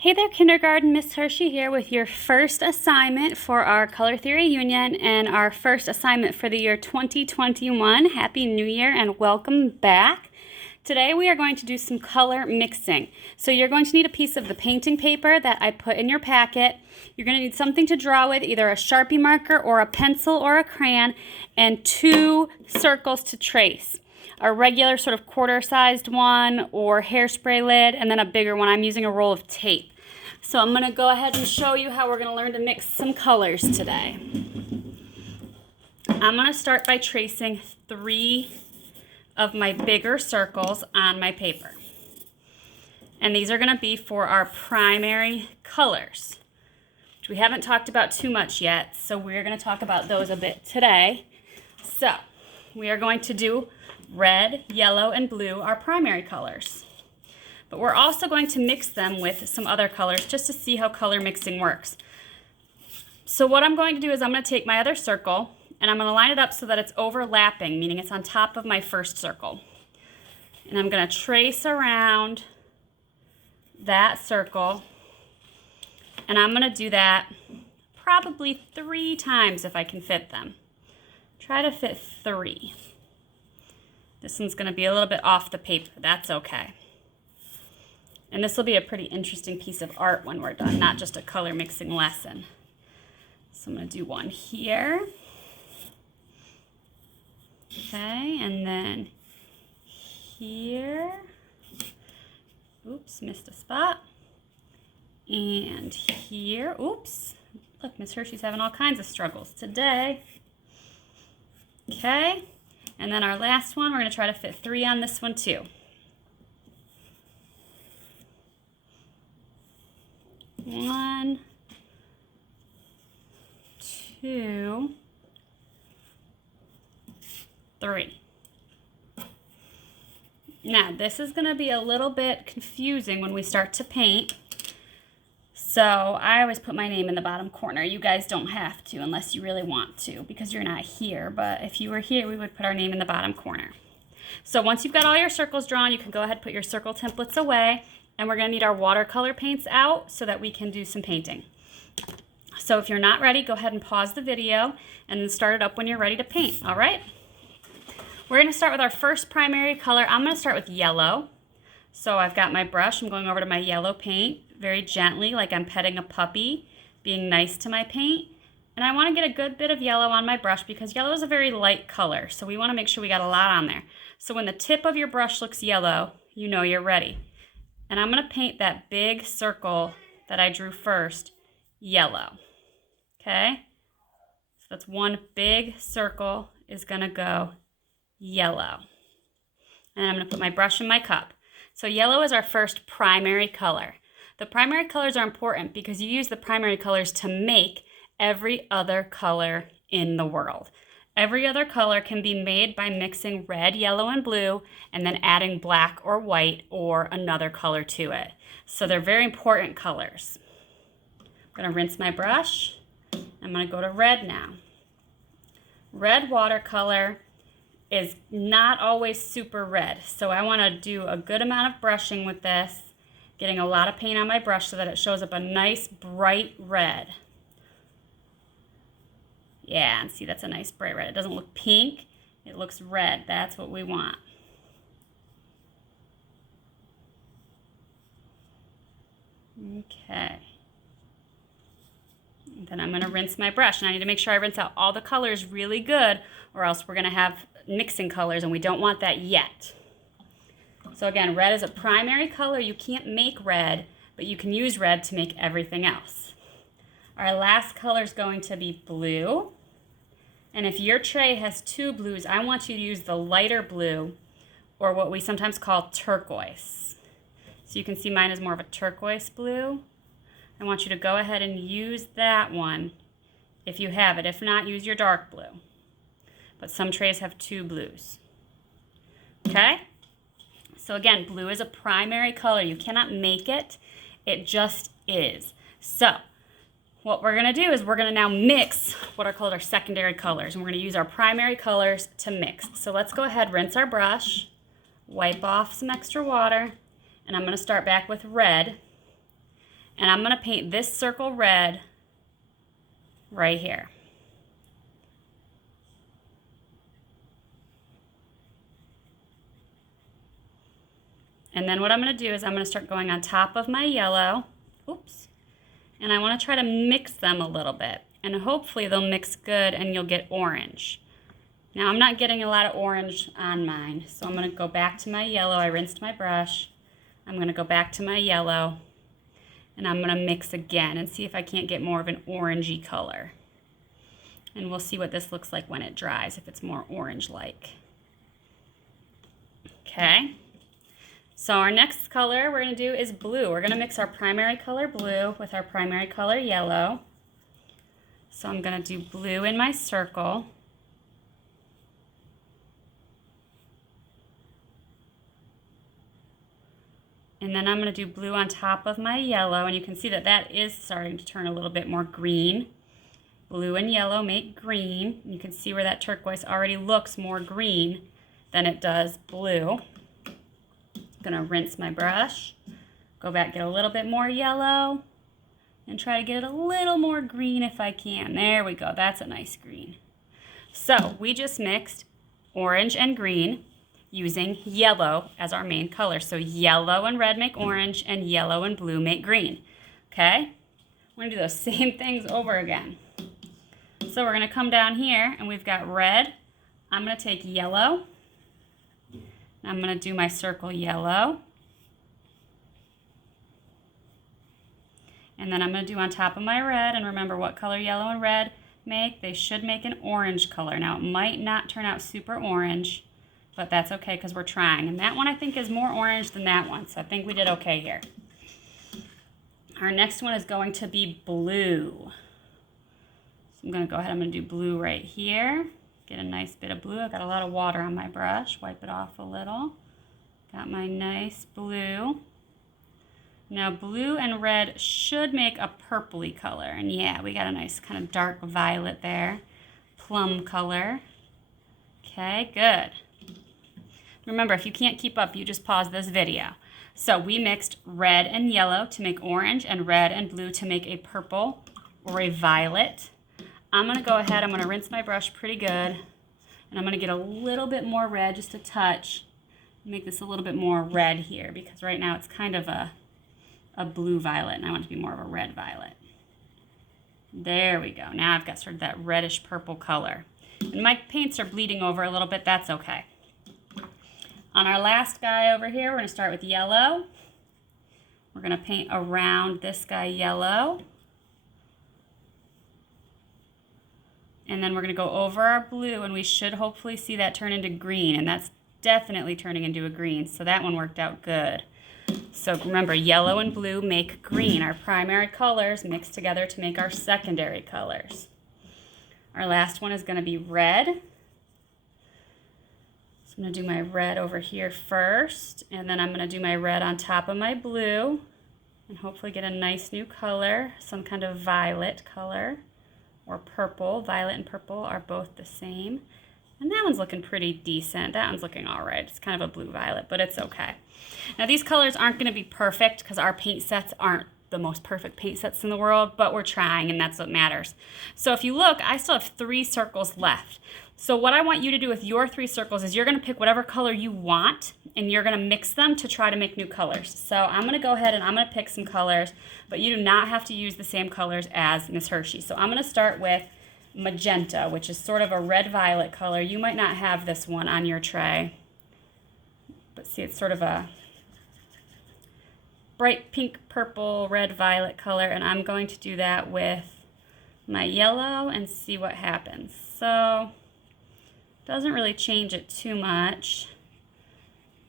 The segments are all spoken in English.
Hey there, kindergarten. Miss Hershey here with your first assignment for our Color Theory Union and our first assignment for the year 2021. Happy New Year and welcome back. Today we are going to do some color mixing. So you're going to need a piece of the painting paper that I put in your packet. You're going to need something to draw with, either a Sharpie marker or a pencil or a crayon, and 2 circles to trace. A regular sort of quarter-sized one or hairspray lid, and then a bigger one. I'm using a roll of tape. So I'm going to go ahead and show you how we're going to learn to mix some colors today. I'm going to start by tracing 3 of my bigger circles on my paper. And these are going to be for our primary colors, which we haven't talked about too much yet, so we're going to talk about those a bit today. So we are going to do red, yellow, and blue, our primary colors. But we're also going to mix them with some other colors just to see how color mixing works. So what I'm going to do is I'm going to take my other circle and I'm going to line it up so that it's overlapping, meaning it's on top of my first circle. And I'm going to trace around that circle, and I'm going to do that probably 3 times if I can fit them. Try to fit 3. This one's going to be a little bit off the paper. That's okay. And this will be a pretty interesting piece of art when we're done, not just a color mixing lesson. So I'm going to do one here. Okay, and then here. Oops, missed a spot. And here. Oops. Look, Miss Hershey's having all kinds of struggles today. Okay. And then our last one, we're going to try to fit 3 on this one too. 1, 2, 3. Now, this is going to be a little bit confusing when we start to paint. So I always put my name in the bottom corner. You guys don't have to unless you really want to because you're not here. But if you were here, we would put our name in the bottom corner. So once you've got all your circles drawn, you can go ahead and put your circle templates away. And we're going to need our watercolor paints out so that we can do some painting. So if you're not ready, go ahead and pause the video and then start it up when you're ready to paint, all right? We're going to start with our first primary color. I'm going to start with yellow. So I've got my brush. I'm going over to my yellow paint very gently, like I'm petting a puppy, being nice to my paint. And I want to get a good bit of yellow on my brush because yellow is a very light color. So we want to make sure we got a lot on there. So when the tip of your brush looks yellow, you know you're ready. And I'm going to paint that big circle that I drew first yellow. Okay? So that's one big circle is going to go yellow. And I'm going to put my brush in my cup. So yellow is our first primary color. The primary colors are important because you use the primary colors to make every other color in the world. Every other color can be made by mixing red, yellow, and blue and then adding black or white or another color to it. So they're very important colors. I'm going to rinse my brush. I'm going to go to red now. Red watercolor is not always super red, so I want to do a good amount of brushing with this, getting a lot of paint on my brush so that it shows up a nice bright red. Yeah, and see, that's a nice bright red. It doesn't look pink, it looks red. That's what we want. Okay. And then I'm going to rinse my brush, and I need to make sure I rinse out all the colors really good, or else we're going to have mixing colors, and we don't want that yet. So again, red is a primary color. You can't make red, but you can use red to make everything else. Our last color is going to be blue. And if your tray has 2 blues, I want you to use the lighter blue, or what we sometimes call turquoise. So you can see mine is more of a turquoise blue. I want you to go ahead and use that one if you have it. If not, use your dark blue. But some trays have 2 blues. Okay? So again, blue is a primary color. You cannot make it. It just is. So what we're going to do is we're going to now mix what are called our secondary colors. And we're going to use our primary colors to mix. So let's go ahead, rinse our brush, wipe off some extra water, and I'm going to start back with red. And I'm going to paint this circle red right here. And then what I'm going to do is I'm going to start going on top of my yellow. Oops. And I want to try to mix them a little bit. And hopefully they'll mix good and you'll get orange. Now I'm not getting a lot of orange on mine. So I'm going to go back to my yellow. I rinsed my brush. I'm going to go back to my yellow. And I'm going to mix again and see if I can't get more of an orangey color. And we'll see what this looks like when it dries, if it's more orange-like. Okay. So our next color we're going to do is blue. We're going to mix our primary color blue with our primary color yellow. So I'm going to do blue in my circle. And then I'm going to do blue on top of my yellow. And you can see that that is starting to turn a little bit more green. Blue and yellow make green. You can see where that turquoise already looks more green than it does blue. I'm going to rinse my brush, go back, get a little bit more yellow, and try to get it a little more green if I can. There we go. That's a nice green. So we just mixed orange and green using yellow as our main color. So yellow and red make orange, and yellow and blue make green. Okay? We're going to do those same things over again. So we're going to come down here, and we've got red. I'm going to take yellow. I'm going to do my circle yellow. And then I'm going to do on top of my red, and remember what color yellow and red make? They should make an orange color. Now it might not turn out super orange, but that's okay because we're trying. And that one I think is more orange than that one, so I think we did okay here. Our next one is going to be blue. So I'm going to go ahead, I'm going to do blue right here. Get a nice bit of blue. I got a lot of water on my brush. Wipe it off a little. Got my nice blue. Now blue and red should make a purpley color. And yeah, we got a nice kind of dark violet there. Plum color. Okay, good. Remember, if you can't keep up, you just pause this video. So we mixed red and yellow to make orange, and red and blue to make a purple or a violet. I'm going to go ahead, I'm going to rinse my brush pretty good, and I'm going to get a little bit more red, just a touch. Make this a little bit more red here, because right now it's kind of a blue violet, and I want it to be more of a red violet. There we go. Now I've got sort of that reddish purple color. And my paints are bleeding over a little bit, that's okay. On our last guy over here, we're going to start with yellow. We're going to paint around this guy yellow. And then we're going to go over our blue, and we should hopefully see that turn into green, and that's definitely turning into a green, so that one worked out good. So remember, yellow and blue make green. Our primary colors mix together to make our secondary colors. Our last one is going to be red. So I'm going to do my red over here first, and then I'm going to do my red on top of my blue, and hopefully get a nice new color, some kind of violet color. Or purple. Violet and purple are both the same. And that one's looking pretty decent. That one's looking all right. It's kind of a blue violet, but it's okay. Now these colors aren't going to be perfect because our paint sets aren't the most perfect paint sets in the world, but we're trying, and that's what matters. So if you look, I still have 3 circles left. So what I want you to do with your 3 circles is you're going to pick whatever color you want, and you're going to mix them to try to make new colors. So I'm going to go ahead and I'm going to pick some colors, but you do not have to use the same colors as Miss Hershey. So I'm going to start with magenta, which is sort of a red-violet color. You might not have this one on your tray, but see, it's sort of a bright pink, purple, red, violet color, and I'm going to do that with my yellow and see what happens. So doesn't really change it too much.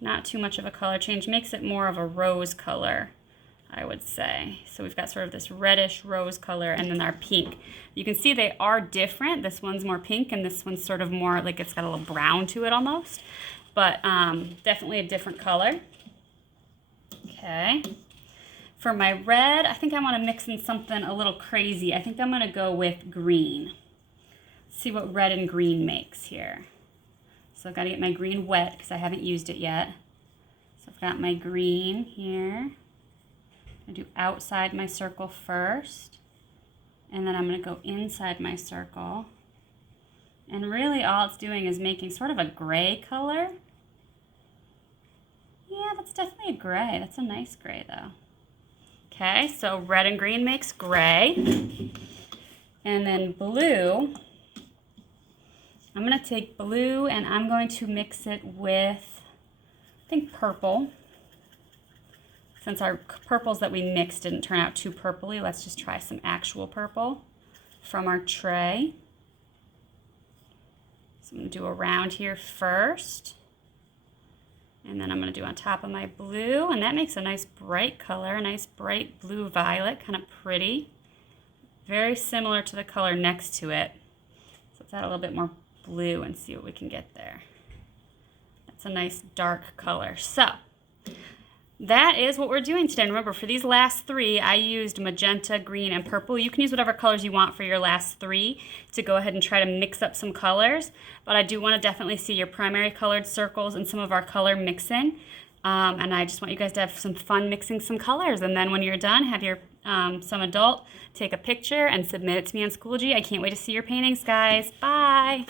Not too much of a color change. Makes it more of a rose color, I would say. So we've got sort of this reddish rose color, and then our pink. You can see they are different. This one's more pink, and this one's sort of more like it's got a little brown to it almost. But definitely a different color. Okay. For my red, I think I want to mix in something a little crazy. I think I'm going to go with green. See what red and green makes here. So I've got to get my green wet because I haven't used it yet. So I've got my green here. I I'm going to do outside my circle first, and then I'm going to go inside my circle. And really all it's doing is making sort of a gray color. Yeah, that's definitely a gray. That's a nice gray though. Okay, so red and green makes gray. And then blue, I'm going to take blue and I'm going to mix it with, I think, purple. Since our purples that we mixed didn't turn out too purpley, let's just try some actual purple from our tray. So I'm going to do around here first. And then I'm going to do on top of my blue. And that makes a nice bright color, a nice bright blue violet, kind of pretty. Very similar to the color next to it. So let's add a little bit more blue and see what we can get there. That's a nice dark color. So that is what we're doing today. And remember, for these last three, I used magenta, green, and purple. You can use whatever colors you want for your last three to go ahead and try to mix up some colors. But I do want to definitely see your primary colored circles and some of our color mixing. And I just want you guys to have some fun mixing some colors. And then when you're done, have your some adult take a picture and submit it to me on Schoology. I can't wait to see your paintings, guys. Bye.